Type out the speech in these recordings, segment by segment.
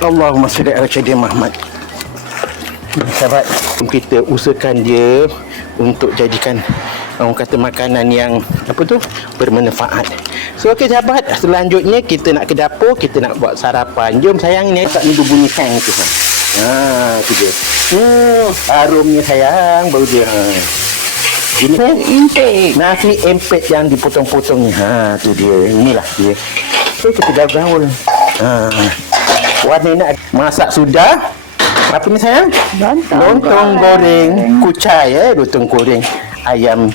Allahumma salli ala Sayyidina Muhammad. Sahabat, kita usahakan dia untuk jadikan orang kata makanan yang apa tu, bermanfaat. So okey sahabat, selanjutnya kita nak ke dapur, kita nak buat sarapan. Jom sayang, ni tak nunggu bunyi tang tu. Tu dia. Aromnya sayang, bau dia. Ini empek. Nasi empek yang dipotong-potong ni. Tu dia. Inilah dia. So kita gaul. Warna nak masak sudah. Apa ni sayang? Lontong goreng kucai, lontong goreng ayam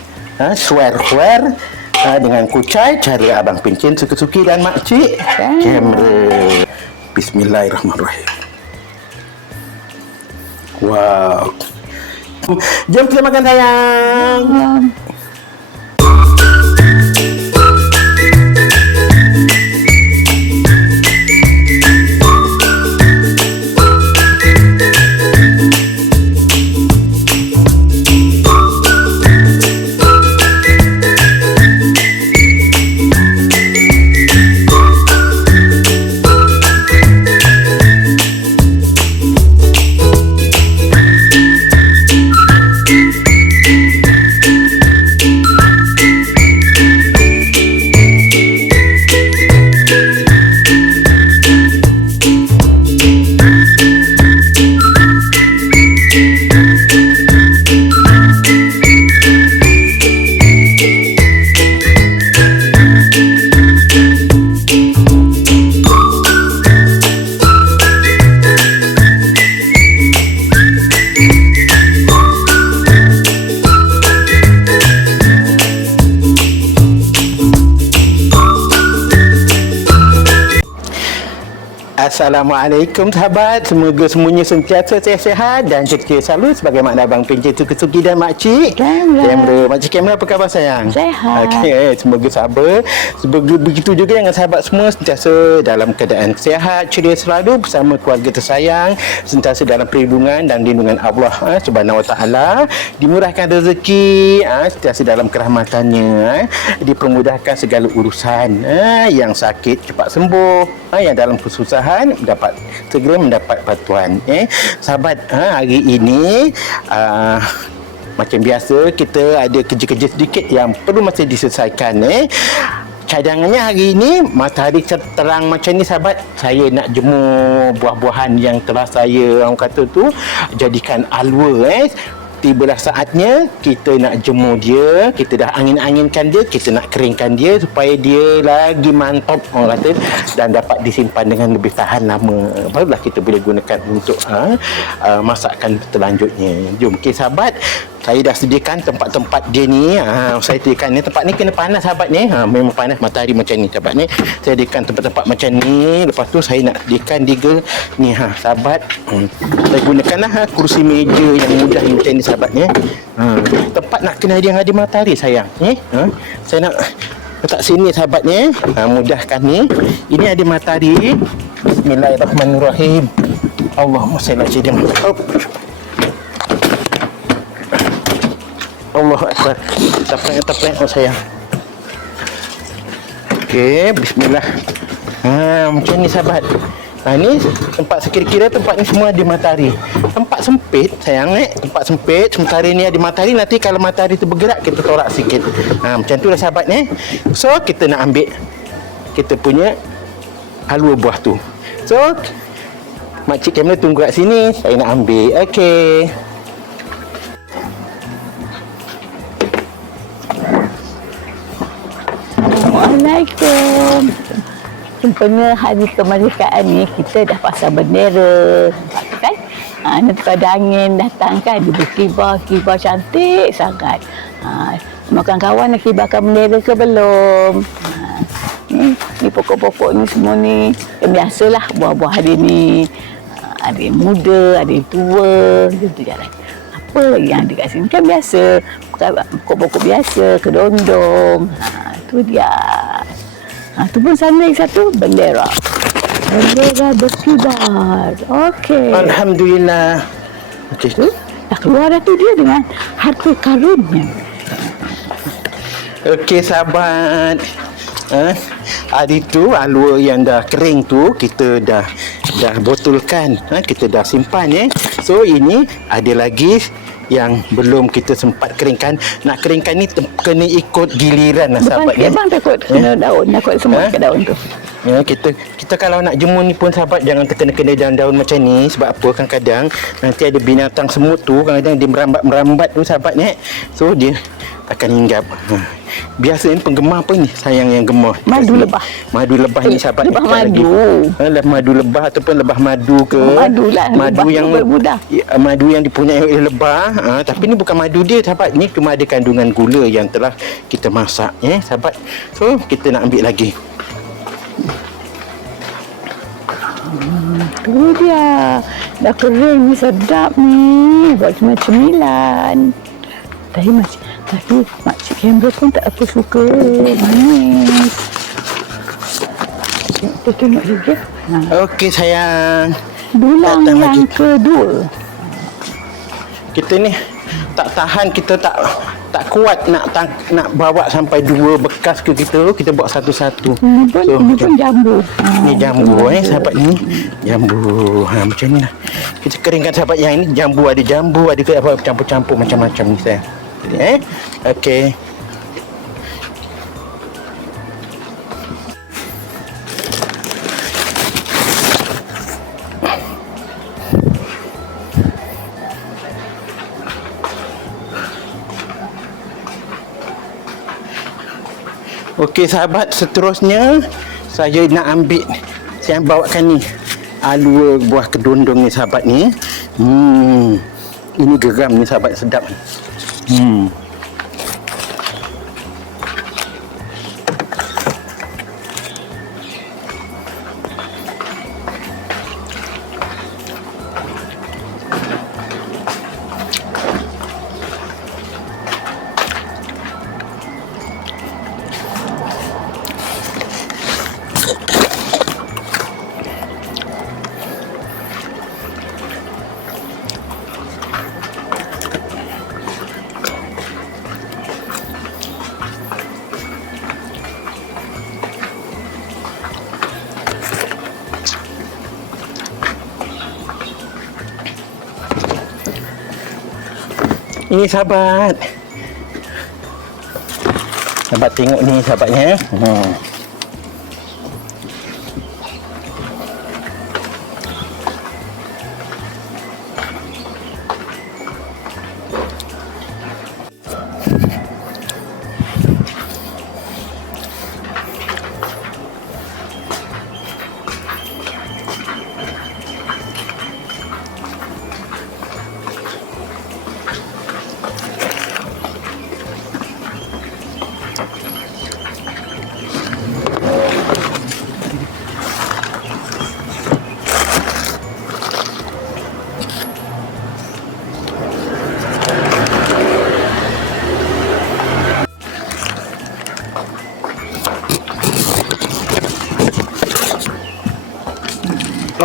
suer-suer dengan kucai. Cara abang Pencen suka-suki dan makcik kamera. Bismillahirrahmanirrahim. Wow. Jom kita makan sayang. Assalamualaikum sahabat, semoga semuanya sentiasa sihat dan ceria selalu sebagaimana abang Pencen suka-suki dan makcik kamera. Makcik kamera, apa khabar sayang? Sihat. Okey, semoga sabar. Begitu juga dengan sahabat semua sentiasa dalam keadaan sihat, ceria selalu bersama keluarga tersayang, sentiasa dalam perlindungan dan lindungan Allah Subhanahu Wa Taala, dimurahkan rezeki, sentiasa dalam kerahmatannya, dipermudahkan segala urusan, yang sakit cepat sembuh, yang dalam kesusahan segera mendapat bantuan. Sahabat, hari ini macam biasa kita ada kerja-kerja sedikit yang perlu masih diselesaikan. Cadangannya hari ini matahari terang macam ni sahabat, saya nak jemur buah-buahan yang telah saya orang kata tu jadikan alwa. Tibalah saatnya kita nak jemur dia, kita dah angin-anginkan dia, kita nak keringkan dia supaya dia lagi mantap orang kata dan dapat disimpan dengan lebih tahan lama. Barulah kita boleh gunakan untuk masakan selanjutnya. Jom sahabat, saya dah sediakan tempat-tempat dia ni. Saya sediakan ni, tempat ni kena panas sahabat ni. Memang panas matahari macam ni sahabat ni. Saya sediakan tempat-tempat macam ni. Lepas tu saya nak sediakan dia ni sahabat. Saya gunakanlah kursi meja yang mudah ni macam ni sahabat ni. Tempat nak kena yang ada matahari sayang. Saya nak letak sini sahabat ni. Mudahkan ni. Ini ada matahari. Bismillahirrahmanirrahim. Allahumma salli ala Sayyidina Muhammad. Allahu Akbar. Tapak sayang. Okey, bismillah. Macam ni sahabat. Ni tempat sekira-kira tempat ni semua ada matahari. Tempat sempit sayang, tempat sempit sementara ni ada matahari. Nanti kalau matahari tu bergerak kita tolak sikit. Macam tu lah sahabat ni. So kita nak ambil kita punya halwa buah tu. So makcik kamera tunggu kat sini, saya nak ambil. Okey. Assalamualaikum. Sempena hari kemerdekaan ni kita dah pasang bendera kan. Nanti pada angin datang kan dia berkibar cantik sangat. Makan kawan nak kibarkan bendera ke belum? Ni pokok-pokok ni semua ni biasalah buah-buah hari ni. Ada yang muda, ada yang tua, gitu jalan. Apa lagi yang ada kat sini kan biasa, pokok-pokok biasa, kedondong. Tu dia. Tu pun sana lagi satu bendera. Bendera berkibar. Okey. Alhamdulillah. Okey. Dah keluar dah tu dia dengan harta karunnya. Okey sahabat. Hari tu alwa yang dah kering tu kita dah dah botolkan, kita dah simpan So ini ada lagi yang belum kita sempat keringkan. Nak keringkan ni kena ikut giliran lah sahabat Bang takut kena daun, takut semut ke daun tu. Kita kalau nak jemur ni pun sahabat, jangan terkena-kena daun-daun macam ni. Sebab apa, kadang-kadang nanti ada binatang semut tu, kadang-kadang dia merambat-merambat tu sahabat So dia akan hinggap. Biasanya penggemar apa ni? Sayang yang gemar. Madu lebah. Madu lebah ni sahabat. Lebah madu. Madu lebah ataupun lebah madu ke. Madu lah. Madu yang berbudak. Madu yang dipunyai oleh lebah. Tapi ni bukan madu dia sahabat. Ni cuma ada kandungan gula yang telah kita masak sahabat. So kita nak ambil lagi. Tu dia. Dah kering ni, sedap ni. Buat macam cemilan. Tapi makcik Campbell pun tak apa suka manis. Kita tengok lagi. Okey sayang. Dulang Datang yang lagi. kedua. Kita ni tak tahan, kita tak kuat nak bawa sampai 2 bekas ke kita buat satu-satu. Ini pun jambu. Ni jambu sahabat ni. Jambu. Macam ni lah. Kita keringkan sahabat. Yang ini jambu, ada ke apa, campur-campur macam-macam ni saya. Okey. Okey sahabat, seterusnya saya nak ambil, saya bawakan ni alua buah kedondong ni sahabat ni. Ini geram ni sahabat, sedap. Ini sahabat. Sahabat tengok ni sahabatnya.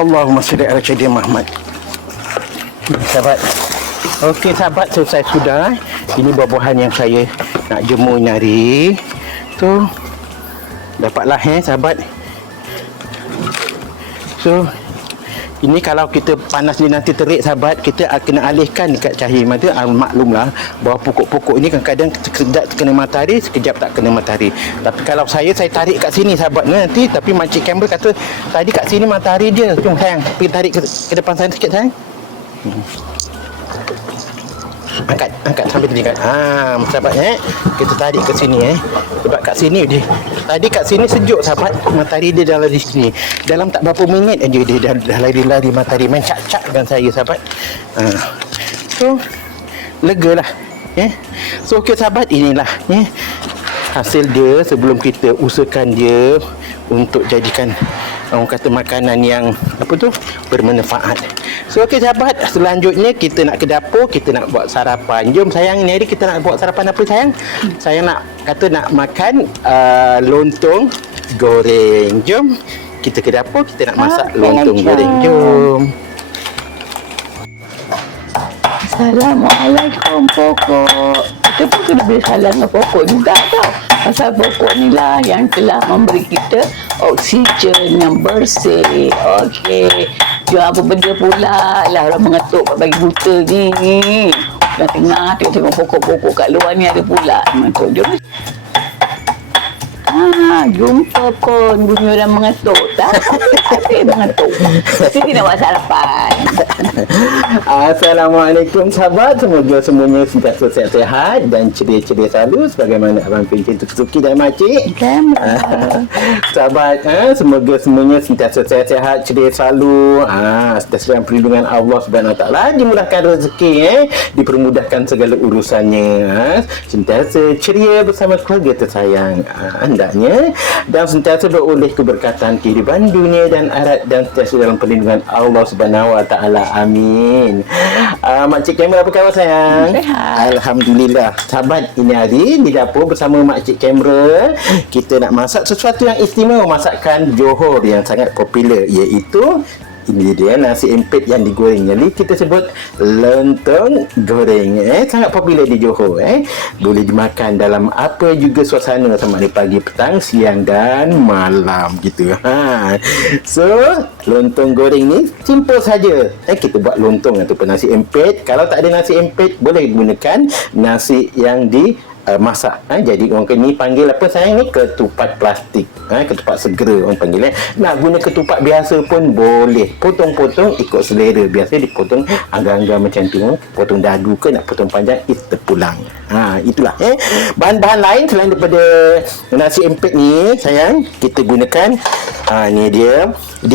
Allahumma salli ala Sayyidina Muhammad. Sahabat. Okey sahabat, selesai sudah. Ini buah-buahan yang saya nak jemur ni hari. So dapatlah sahabat. So ini kalau kita panas ni nanti terik sahabat, kita kena alihkan dekat cahaya mata. Maklumlah bahawa pokok-pokok ini kadang-kadang sekejap kena matahari, sekejap tak kena matahari. Tapi kalau saya tarik kat sini sahabat nanti, tapi Makcik Campbell kata tadi kat sini matahari dia. Jom sayang, pergi tarik ke depan sana sikit sayang. Angkat sampai tingkat. Sahabat kita tarik ke sini sebab kat sini dia. Tadi kat sini sejuk sahabat, matahari dia dah lari sini. Dalam tak berapa minit aja dia dah lari-lari matahari, main cak-cak dengan saya sahabat. So legalah So okey sahabat, inilah hasil dia sebelum kita usahakan dia untuk jadikan orang kata makanan yang bermanfaat. So okey sahabat, selanjutnya kita nak ke dapur, kita nak buat sarapan. Jom sayang, ni hari kita nak buat sarapan apa sayang? Saya nak makan lontong goreng. Jom kita ke dapur, kita nak masak lontong goreng. Jom. Assalamualaikum pokok. Kita pun kena beri salam dengan pokok juga tau. Pasal pokok ni lah yang telah memberi kita oksigen yang bersih. Okey. Jual apa benda pula lah orang mengetuk bagi buta ni. Dah tengah tengok pokok-pokok kat luar ni ada pula. Mengetuk jom. Jumpa pun bunyi orang mengetuk. Tapi mengetuk. Sini nak buat sarapan. Assalamualaikum sahabat. Semoga semuanya sentiasa sihat-sihat dan ceria-ceria selalu sebagaimana Abang Pencen Suki dan Makcik. Sahabat, semoga semuanya sentiasa sihat-sihat, ceria selalu. Sentiasa dalam perlindungan Allah Subhanahu Wa Taala, dimudahkan rezeki, dipermudahkan segala urusannya. Sentiasa ceria bersama keluarga tersayang. Hendaknya dan sentiasa beroleh keberkatan kehidupan dunia dan akhirat dan sentiasa dalam perlindungan Allah Subhanahu Wa Taala. Amin. Makcik kamera apa khabar sayang? Sihat. Alhamdulillah. Sahabat, ini hari di dapur bersama Makcik kamera, kita nak masak sesuatu yang istimewa, masakan Johor yang sangat popular, iaitu ini dia nasi empit yang digoreng. Jadi kita sebut lontong goreng. Sangat popular di Johor. Boleh dimakan dalam apa juga suasana, sama ada pagi, petang, siang dan malam gitu. So lontong goreng ni simple saja. Kita buat lontong ataupun nasi empit. Kalau tak ada nasi empit, boleh gunakan nasi yang masak. Jadi orang ni panggil apa sayang ni? Ketupat plastik. Ketupat segera orang panggil. Nak guna ketupat biasa pun boleh. Potong-potong ikut selera. Biasa dipotong anggar-anggar macam tu. Potong dadu ke nak potong panjang, terpulang. Itulah. Bahan-bahan lain selain daripada nasi empit ni sayang, kita gunakan ni dia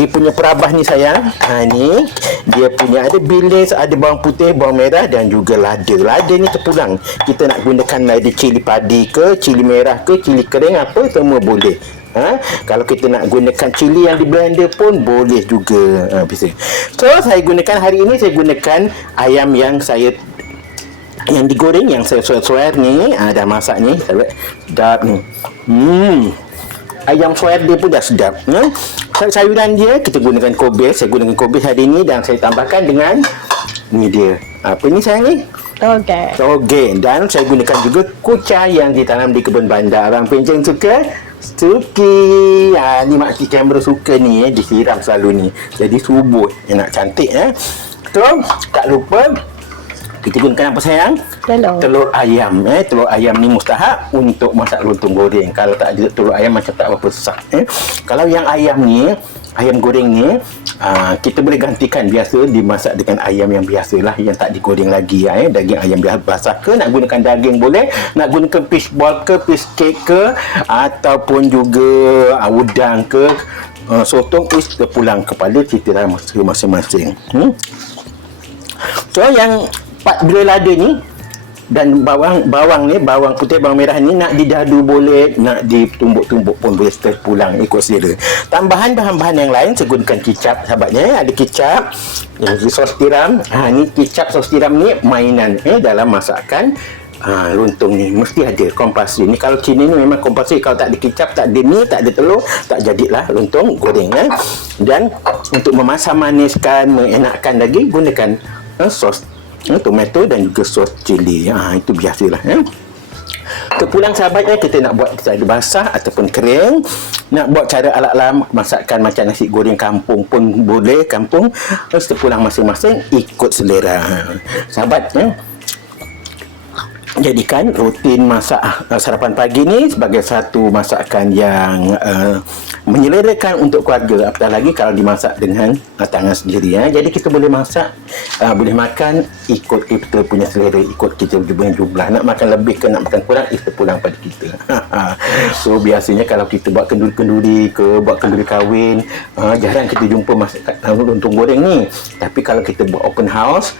punya perabah ni sayang. Ni dia punya ada bilis, ada bawang putih, bawang merah dan juga lada. Lada ni terpulang. Kita nak gunakan lada cili padi ke, cili merah ke, cili kering, apa semua boleh. Kalau kita nak gunakan cili yang di blender pun boleh juga. Bisa. So saya gunakan hari ini, saya gunakan ayam yang digoreng, yang saya suar-suar ni. Dah masak ni, sedap ni. Ayam suar dia pun dah sedap. Sayuran dia kita gunakan kobis. Saya gunakan kobis hari ini dan saya tambahkan dengan ni dia. Apa ni sayang ni? Toge. Dan saya gunakan juga kucai yang ditanam di kebun bandar. Abang Pencen suka? Suki. Ni makcik kamera suka ni, disiram selalu ni. Jadi subur. Nak cantik. So, tak lupa kita gunakan apa sayang? Telur ayam. Telur ayam ni mustahak untuk masak lontong goreng. Kalau tak ada telur ayam macam tak apa susah. Kalau yang ayam ni, ayam goreng ni, kita boleh gantikan biasa dimasak dengan ayam yang biasalah, yang tak digoreng lagi. Daging ayam basah ke, nak gunakan daging boleh, nak gunakan fish ball ke, fish cake ke, ataupun juga udang ke, sotong, terpulang kepada cita masing-masing. So yang 4 bilah lada ni dan bawang ni, bawang putih, bawang merah ni, nak didadu boleh, nak ditumbuk-tumbuk pun boleh, terpulang ikut selera. Tambahan bahan-bahan yang lain, saya gunakan kicap sahabatnya. Ada kicap, sos tiram. Ni kicap sos tiram ni mainan dalam masakan lontong ni, mesti ada, kompulsori. Ni kalau Cina ni memang kompulsori. Kalau tak ada kicap, tak ada mi, tak ada telur, tak jadilah lontong goreng. Dan untuk memasam-maniskan, mengenakkan lagi, gunakan sos tomato dan juga sos cili. Itu biasalah. Terpulang sahabat, kita nak buat cara basah ataupun kering, nak buat cara ala-ala masakan macam nasi goreng kampung pun boleh, kampung. Terpulang masing-masing ikut selera sahabat. Jadikan rutin masak sarapan pagi ni sebagai satu masakan yang menyelerakan untuk keluarga, apatah lagi kalau dimasak dengan tangan sendiri. Jadi kita boleh masak, boleh makan ikut kita punya selera, ikut kita punya jumlah. Nak makan lebih ke nak makan kurang, itu pulang pada kita. So biasanya kalau kita buat kenduri-kenduri ke, buat kenduri kahwin, jarang kita jumpa masakan lontong goreng ni. Tapi kalau kita buat open house,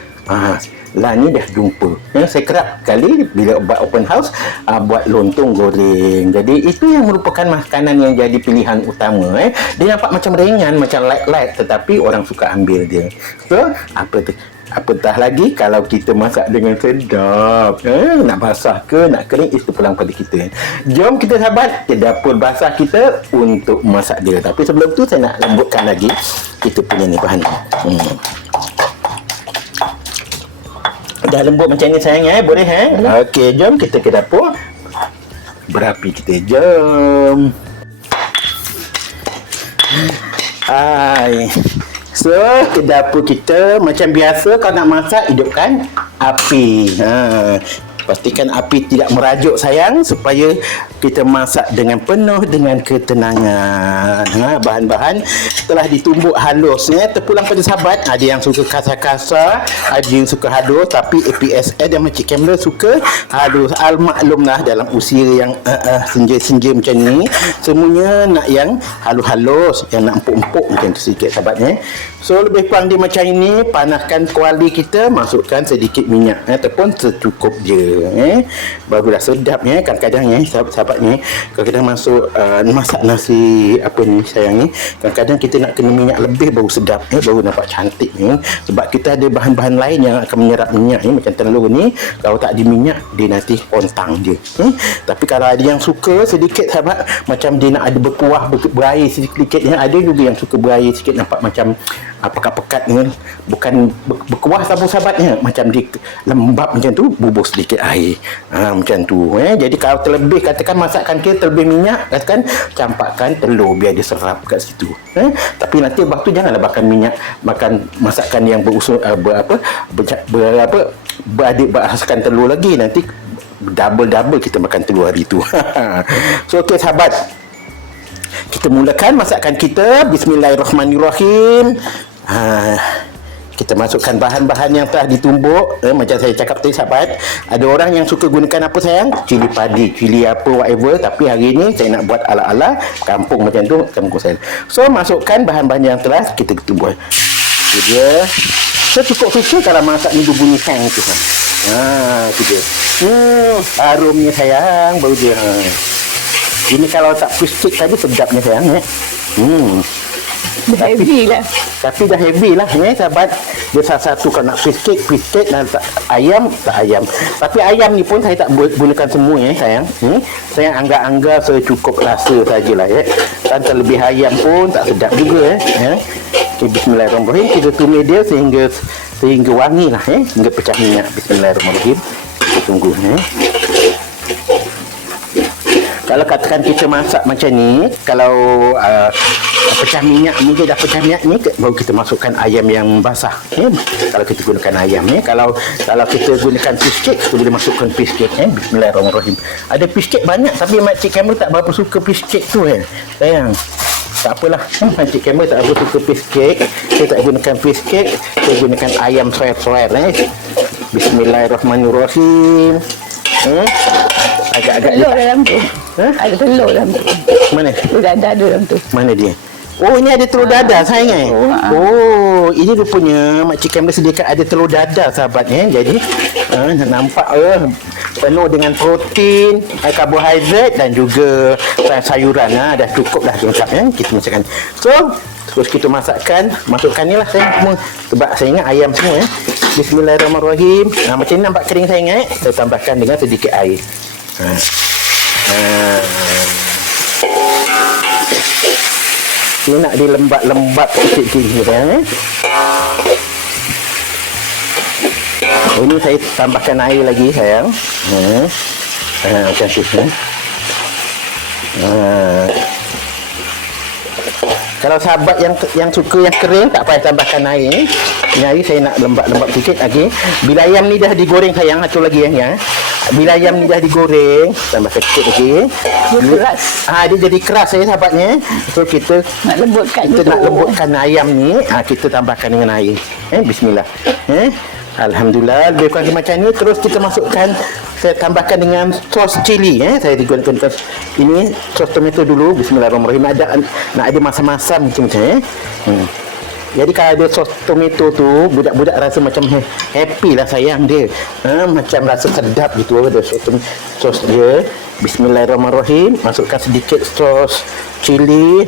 lah ni dah jumpa. Saya kerap kali bila buat open house, buat lontong goreng. Jadi itu yang merupakan makanan yang jadi pilihan utama. Dia nampak macam ringan, macam light-light, tetapi orang suka ambil dia. So apatah lagi kalau kita masak dengan sedap. Nak basah ke nak kering, itu pulang pada kita. Jom kita sahabat ke dapur basah kita untuk masak dia. Tapi sebelum tu saya nak lembutkan lagi kita punya ni bahan. Dah lembut macam ni sayang, boleh Okey, jom kita ke dapur berapi kita. Jom. Hai. So, ke dapur kita macam biasa kalau nak masak hidupkan api. Pastikan api tidak merajuk sayang supaya kita masak dengan penuh dengan ketenangan. Bahan-bahan telah ditumbuk halus ya. Terpulang pada sahabat, ada yang suka kasar-kasar, ada yang suka halus, tapi APSL dan Makcik Kamera suka halus. Al-maklumlah dalam usia yang senja-senja macam ni, semuanya nak yang halus-halus, yang nak empuk-empuk macam tu sikit sahabatnya. So lebih kurang dia macam ini. Panaskan kuali kita, masukkan sedikit minyak ataupun secukup je. Barulah sedap ya. Kadang-kadang ya sahabat-sahabatnya, kadang-kadang masuk masak nasi apa ni sayang ni, kadang-kadang kita nak kena minyak lebih baru sedap baru nampak cantik ni. Sebab kita ada bahan-bahan lain yang akan menyerap minyak ni. Macam telur ni, kalau tak ada minyak dia nanti pontang je. Tapi kalau ada yang suka sedikit sahabat, macam dia nak ada berkuah, berair sedikit ya. Ada juga yang suka berair sikit, nampak macam pekat-pekat ni, bukan berkuah sahabat-sahabatnya, macam dia lembab macam tu, bubur sedikit air macam tu Jadi kalau terlebih, katakan masakan kita terlebih minyak, katakan campakkan telur biar dia serap kat situ tapi nanti waktu janganlah makan minyak, makan masakan yang berusul beradik berasaskan telur lagi, nanti double kita makan telur hari tu. So okey sahabat, kita mulakan masakan kita. Bismillahirrahmanirrahim. Kita masukkan bahan-bahan yang telah ditumbuk. Macam saya cakap tadi sahabat, ada orang yang suka gunakan apa sayang? Cili padi, cili apa whatever. Tapi hari ni saya nak buat ala-ala kampung macam tu, kampung saya. So masukkan bahan-bahan yang telah kita tumbuk. Itu dia. Saya cukup suka kalau masak ni berbunyi hang tu. Itu dia. Aromnya sayang, bau dia. Ini kalau tak fisik tadi sedapnya sayang Dah heavy lah. Tapi dah heavy lah sahabat. Dia salah satu kalau nak fish cake dan ayam. Tapi ayam ni pun saya tak gunakan semua sayang. Saya anggap-anggap secukup rasa sajalah Dan terlebih ayam pun tak sedap juga Okay, bismillahirrahmanirrahim. Kita tumis dia sehingga wangi lah hingga pecah minyak. Bismillahirrahmanirrahim. Kita tunggu Kalau katakan kita masak macam ni, kalau pecah minyak ni, dia dah pecah minyak ni, baru kita masukkan ayam yang basah. Kalau kita gunakan ayam kalau kita gunakan fish cake, kita boleh masukkan fish cake. Bismillahirrahmanirrahim. Ada fish cake banyak, tapi Makcik Kamera tak berapa suka fish cake tu sayang. Tak apalah, Makcik Kamera tak berapa suka fish cake. Saya tak gunakan fish cake, saya gunakan ayam soer-soer. Bismillahirrahmanirrahim. Agak-agak telur dalam tu. Ada telur dalam tu. Mana? Telur dadah dalam tu. Mana dia? Oh, ini ada telur dadah sayang ini rupanya Makcik Kamera sediakan ada telur dadah sahabat Jadi nampak penuh dengan protein, karbohidrat dan juga sayuran. Dah cukup dah lengkap kita masakkan. So terus kita masukkan ni lah sayang semua, sebab saya ingat ayam semua Bismillahirrahmanirrahim. Macam ni nampak kering sayang saya tambahkan dengan sedikit air. Dia nak dia lembat-lembat sikit-sikit ini saya tambahkan air lagi sayang. Macam tu Kalau sahabat yang suka yang kering, tak payah tambahkan air ni. Ini air saya nak lembab-lembab sikit lagi. Bila ayam ni dah digoreng sayang, atur lagi Bila ayam ni dah digoreng, tambah sikit lagi. Dia keras. Dia jadi keras sahabatnya. So kita nak lembutkan ayam ni, kita tambahkan dengan air. Bismillah. Alhamdulillah, lebih kurang macam ni. Terus kita masukkan, saya tambahkan dengan sos cili. Saya digunakan ini sos tomato dulu. Bismillahirrahmanirrahim. Nak ada masam-masam macam-macam. Jadi kalau ada sos tomato tu, budak-budak rasa macam happy lah sayang dia. Macam rasa sedap gitu. Ada sos dia. Bismillahirrahmanirrahim. Masukkan sedikit sos cili.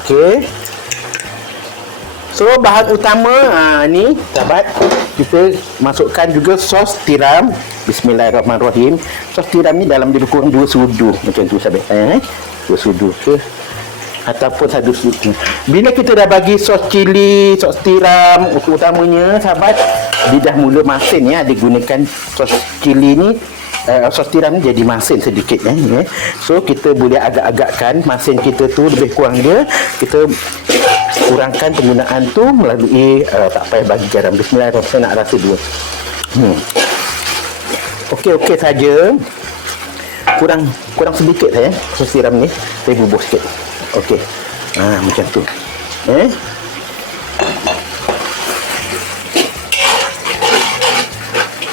Okey. So bahan utama ni sahabat, kita masukkan juga sos tiram. Bismillahirrahmanirrahim. Sos tiram ni dalam dia kurang 2 sudu macam tu sahabat. 2 sudu ke ataupun 1 sudu. Bila kita dah bagi sos cili, sos tiram utamanya sahabat, dia dah mula masin digunakan sos cili ni sos tiram ni jadi masin sedikit So kita boleh agak-agakkan masin kita tu lebih kurang dia. Kita kurangkan penggunaan tu melalui tak payah bagi garam. Bismillahirrahmanirrahim. Saya nak rasa dulu. Okey saja. Kurang sedikit saya sos tiram ni. Saya bubuh sikit. Okey. Macam tu.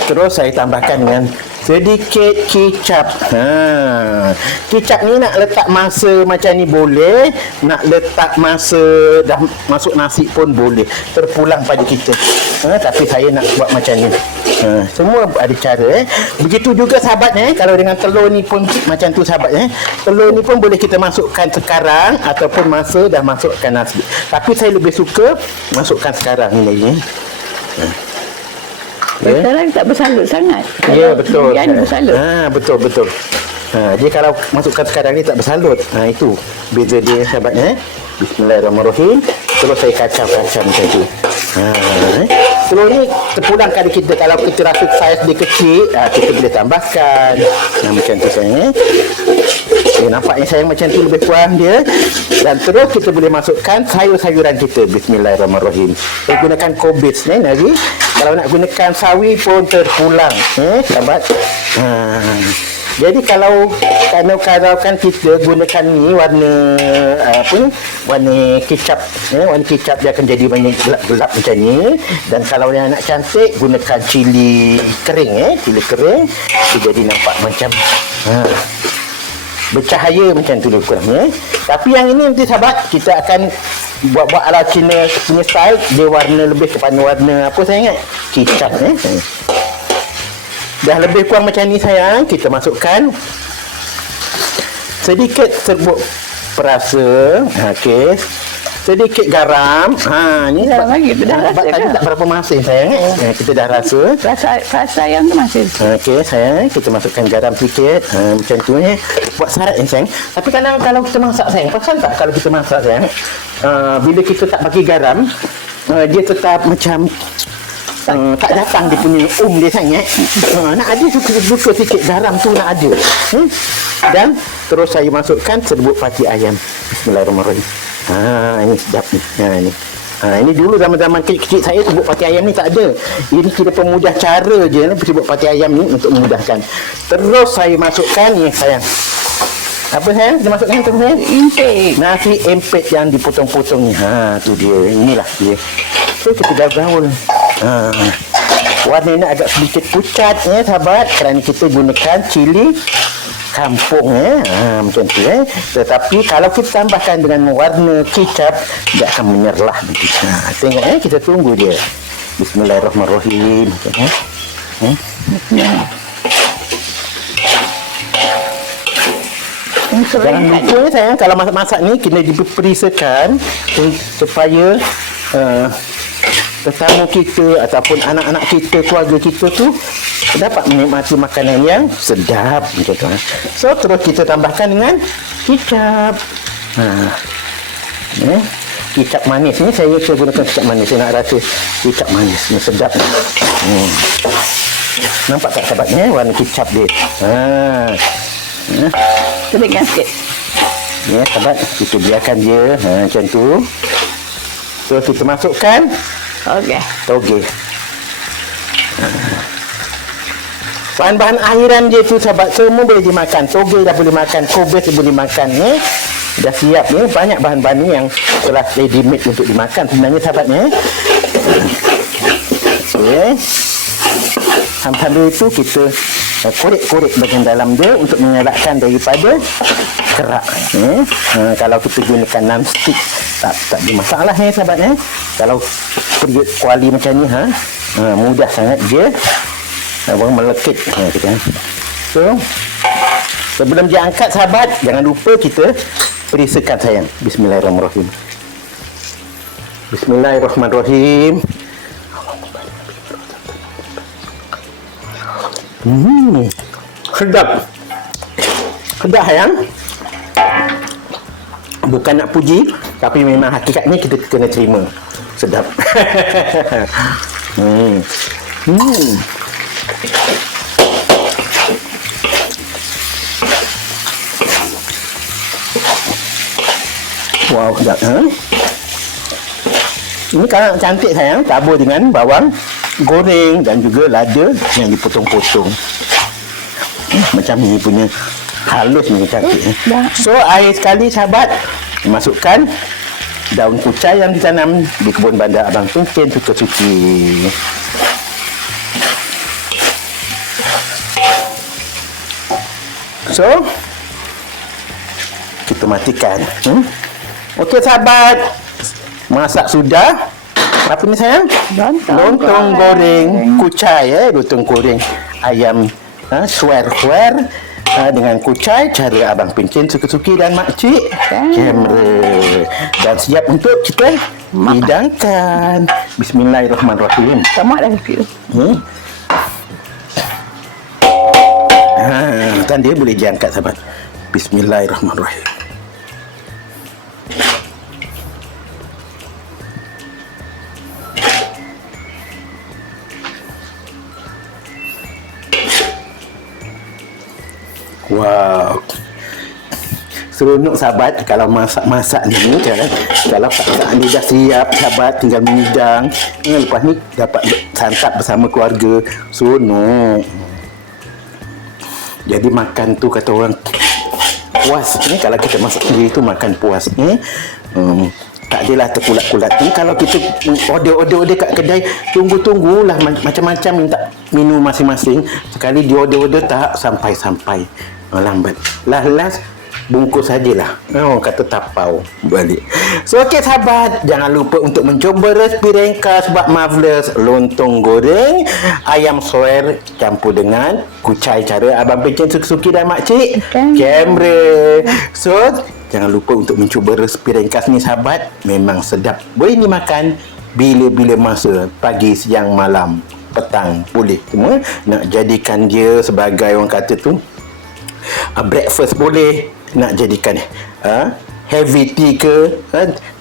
Terus saya tambahkan dengan sedikit kicap. Kicap ni nak letak masa macam ni boleh, nak letak masa dah masuk nasi pun boleh. Terpulang pada kita. Tapi saya nak buat macam ni. Semua ada cara. Begitu juga sahabat kalau dengan telur ni pun macam tu sahabat Telur ni pun boleh kita masukkan sekarang ataupun masa dah masukkan nasi. Tapi saya lebih suka masukkan sekarang ni. Sekarang tak bersalut sangat. Ya, betul. Yang bersalut. Betul. Dia kalau masukkan sekarang ni tak bersalut. Itu beza dia sahabat Bismillahirrahmanirrahim. Terus saya kacau-kacau macam tu. Telur ni terpulang pada kita. Kalau kita rasa saiz dia kecil, kita boleh tambahkan. Macam tu sayang. Nampaknya sayang macam tu lebih kurang dia. Dan terus kita boleh masukkan sayur-sayuran kita. Bismillahirrahmanirrahim. Saya gunakan kobis nari. Kalau nak gunakan sawi pun terpulang. Sahabat. Jadi kalau kan kita gunakan ni warna warna kicap warna kicap dia akan jadi banyak gelap-gelap macam ni. Dan kalau yang nak cantik gunakan cili kering cili kering dia jadi nampak macam bercahaya macam tu lebih kurang Tapi yang ini nanti sahabat kita akan buat ala Cina punya style, dia warna lebih kepada warna apa saya ingat kicap Dah lebih kurang macam ni sayang, kita masukkan sedikit serbuk perasa, sedikit garam. Ni Garam lagi, dah rasa tadi tak berapa masin sayang kita dah rasa. Rasa yang tu masih. Okey sayang, kita masukkan garam sikit. Macam tu buat syarat sayang. Tapi kalau kita masak sayang, perasan tak kalau kita masak sayang, bila kita tak bagi garam, dia tetap macam tak datang dia punya dia sangat. Nak ada suka sikit garam tu nak ada. Dan terus saya masukkan serbuk pati ayam. Bismillahirrahmanirrahim. Ini sedap ni. Ini dulu zaman-zaman kecil-kecil saya serbuk pati ayam ni tak ada. Ini kira pemudah cara je serbuk pati ayam ni untuk memudahkan. Terus saya masukkan ni sayang. Apa sayang? Kita masukkan tu sayang? Impit. Nasi empit yang dipotong-potong ni. Tu dia. Inilah dia. So kita gaul. Warna ni agak sedikit pucat sahabat kerana kita gunakan cili kampung macam tu Tetapi kalau kita tambahkan dengan warna kicap dia akan menyerlah nanti. Tengok kita tunggu dia. Bismillahirrahmanirrahim. Jangan lupa sayang kalau masak-masak ni kena diperisakan supaya tetamu kita ataupun anak-anak kita, keluarga kita tu dapat menikmati makanan yang sedap macam tu. So terus kita tambahkan dengan kicap. Kicap manis ni saya gunakan kicap manis. Saya nak rasa kicap manis ni sedap. Nampak tak sahabatnya warna kicap dia? Sedikit sikit. Sahabat, kita biarkan dia macam tu. So kita masukkan toge. Bahan-bahan akhiran dia tu sahabat semua boleh dimakan. Toge dah boleh makan, kobis boleh makan dah siap banyak bahan-bahan ni yang telah ready made untuk dimakan sebenarnya sahabat sambil itu kita korek-korek bahagian dalam dia untuk mengelakkan daripada kerak. Kalau kita gunakan non-stick tak ada masalah sahabat Kalau periuk kuali macam ni mudah sangat dia melekit So sebelum dia angkat sahabat, jangan lupa kita perisakan sayang. Bismillahirrahmanirrahim. Bismillahirrahmanirrahim. Sedap sayang. Bukan nak puji, tapi memang hakikatnya kita kena terima. Sedap. Wow, sedap. Ini kalau cantik sayang, tabur dengan bawang goreng dan juga lada yang dipotong-potong. Macam ni punya halus ni cantik. So, akhir sekali sahabat, masukkan daun kucai yang ditanam di kebun bandar Abang Pencen Sukasuki. So, kita matikan. Okey sahabat, masak sudah. Apa ni sayang? Lontong goreng kucai, lontong goreng ayam suer-suer dengan kucai, cara Abang Pencen Sukasuki dan Makcik kamera. Dan siap untuk kita hidangkan. Bismillahirrahmanirrahim. Sama dah review. Dan dia boleh diangkat sahabat. Bismillahirrahmanirrahim. Wow, seronok sahabat kalau masak-masak ni kan. Kalau masakan ni dah siap sahabat, tinggal menghidang. Lepas ni dapat santap bersama keluarga. Seronok. Jadi makan tu kata orang puas ni. Kalau kita masak sendiri tu makan puas ni. Tak adalah terkulat-kulat ni. Kalau kita order kat kedai, tunggu-tunggulah macam-macam minta minum masing-masing. Sekali dia order tak sampai-sampai. Lambat. Last bungkus sajalah. Kata tapau balik. So okey sahabat, jangan lupa untuk mencuba resipi ringkas buat marvelous lontong goreng ayam suer campur dengan kucai, cara Abang Pencen Sukasuki dan Makcik kamera. So jangan lupa untuk mencuba resipi ringkas ni sahabat. Memang sedap. Boleh dimakan bila-bila masa, pagi, siang, malam, petang, boleh semua. Nak jadikan dia sebagai orang kata tu breakfast boleh, nak jadikan heavy tea ke,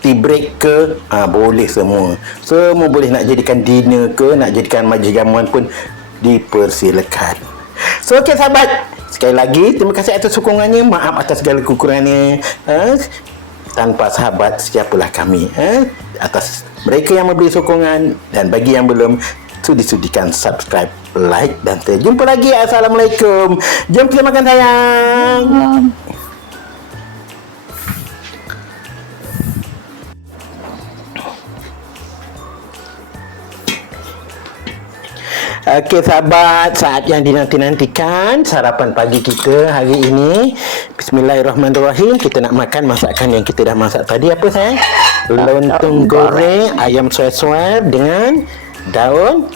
tea break ke, boleh semua. Semua boleh, nak jadikan dinner ke, nak jadikan majlis jamuan pun dipersilakan. So okey sahabat, sekali lagi terima kasih atas sokongannya. Maaf atas segala kekurangannya. Tanpa sahabat siapalah kami. Atas mereka yang memberi sokongan dan bagi yang belum, sudi-sudikan subscribe, like dan share. Jumpa lagi. Assalamualaikum. Jom kita makan sayang. Okey sahabat, saat yang dinanti-nantikan, sarapan pagi kita hari ini. Bismillahirrahmanirrahim. Kita nak makan masakan yang kita dah masak tadi. Apa sayang? Lontong goreng ayam suer-suer dengan daun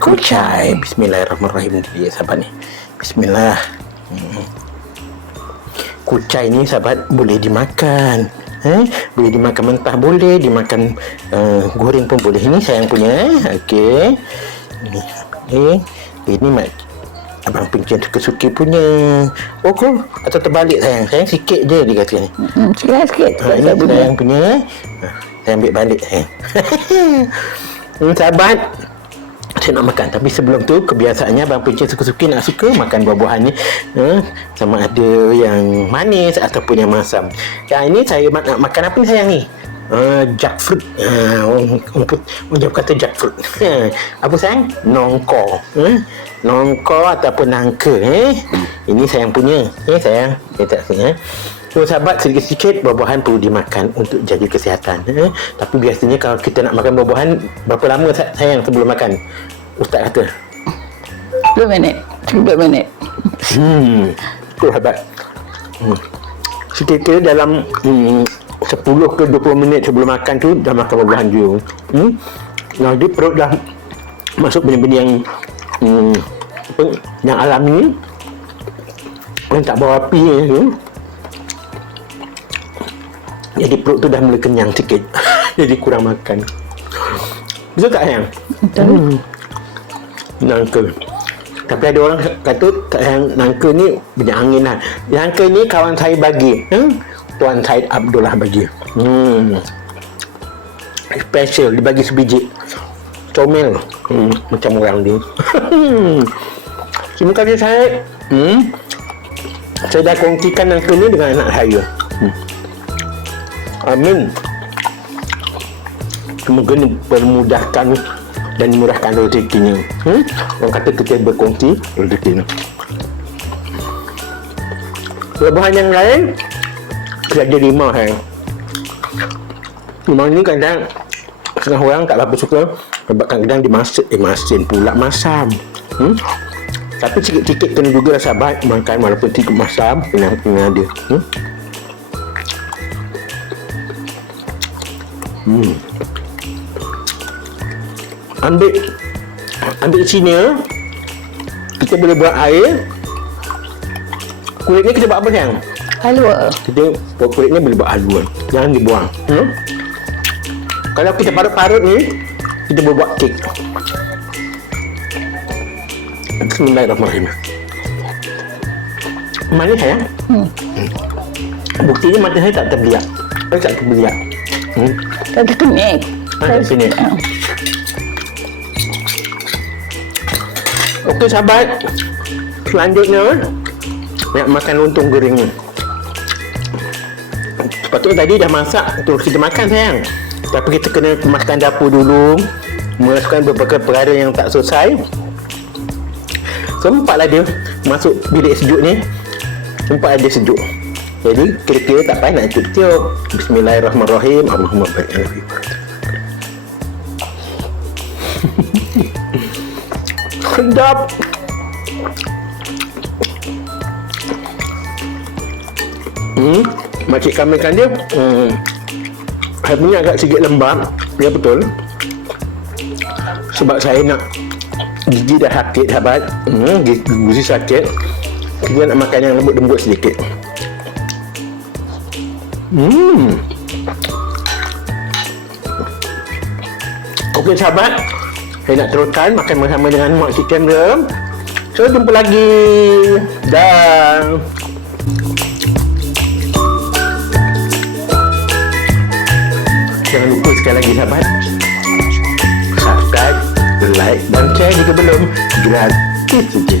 kucai. Bismillahirrahmanirrahim. Dia sahabat ni. Bismillah. Kucai ni sahabat boleh dimakan. Boleh dimakan mentah, boleh dimakan goreng pun boleh. Ini sayang punya. Okey. Ini Abang Pencen Sukasuki punya. Kok atau terbalik sayang? Sayang sikit je dia kata ni. Sikit. Ini sayang punya. Saya ambil balik sayang. Sahabat, saya nak makan. Tapi sebelum tu, kebiasaannya Abang Pencen Sukasuki nak suka makan buah-buahan ni. Sama ada yang manis ataupun yang masam. Yang ini saya nak makan apa ni sayang ni? Jackfruit. Orang Jawa kata jackfruit. Apa sayang? Nongko. Nongko ataupun nangka. Ini sayang punya. Sayang. Saya tak sayang. So sahabat, sedikit-sedikit buah-buahan perlu dimakan untuk jaga kesihatan. Tapi biasanya kalau kita nak makan buah-buahan, berapa lama sayang sebelum makan? Ustaz kata 10 minit. Tu sahabat. Sekiranya dalam 10 ke 20 minit sebelum makan tu dah makan buah-buahan je. Jadi perut dah masuk benda-benda yang alami, yang tak bawa api tu. Jadi perut tu dah mula kenyang sikit. Jadi kurang makan. Betul tak sayang? Betul. Nangka. Tapi ada orang kata nangka ni banyak angin lah. Nangka ni kawan saya bagi. Tuan Syed Abdullah bagi. Special, dia bagi sebiji. Comel. Macam orang ni. Terima kasih Syed. Saya dah kongsikan nangka ni dengan anak saya. Amin. Semoga ni permudahkan dan dimurahkan rezekinya. Orang kata kita berkongsi rezeki ni. Kelebihan yang lain, kita ada limau. Limau ni kadang setengah orang tak berapa suka sebab kadang dimasak, masin pula masam. Tapi sikit-sikit kena juga sahabat makan walaupun sikit masam kena ada. Ambil sini, kita boleh buat air. Kulit ni kita buat apa sayang? Halua. Kita buat kulit ni boleh buat halua. Jangan dibuang. Kalau kita parut-parut ni, kita boleh buat kek. Bismillahirrahmanirrahim. Manis sayang? Buktinya mata saya tak terbeliak. Tak terbeliak. Tak terkenik. Tak terkenik. Okey sahabat, selanjutnya nak makan lontong goreng ni. Sepatutnya tadi dah masak terus kita makan sayang. Tapi kita kena kemaskan dapur dulu, memasukkan beberapa perkara yang tak selesai. Sempatlah dia masuk bilik sejuk ni, sempat ada sejuk. Jadi kira-kira tak payah nak tiup-tiup. Bismillahirrahmanirrahim. Allahumma barik lana fi sedap. Makcik kami kan dia habisnya agak sikit lembab. Ya betul. Sebab saya nak gigi dah sakit sahabat. Gigi sakit. Kita nak makan yang lembut-lembut sedikit. Okey sahabat, saya nak teruskan makan bersama dengan Makcik Chandra. So jumpa lagi. Dah. Jangan lupa sekali lagi sahabat, subscribe, like dan share jika belum. Gratis saja.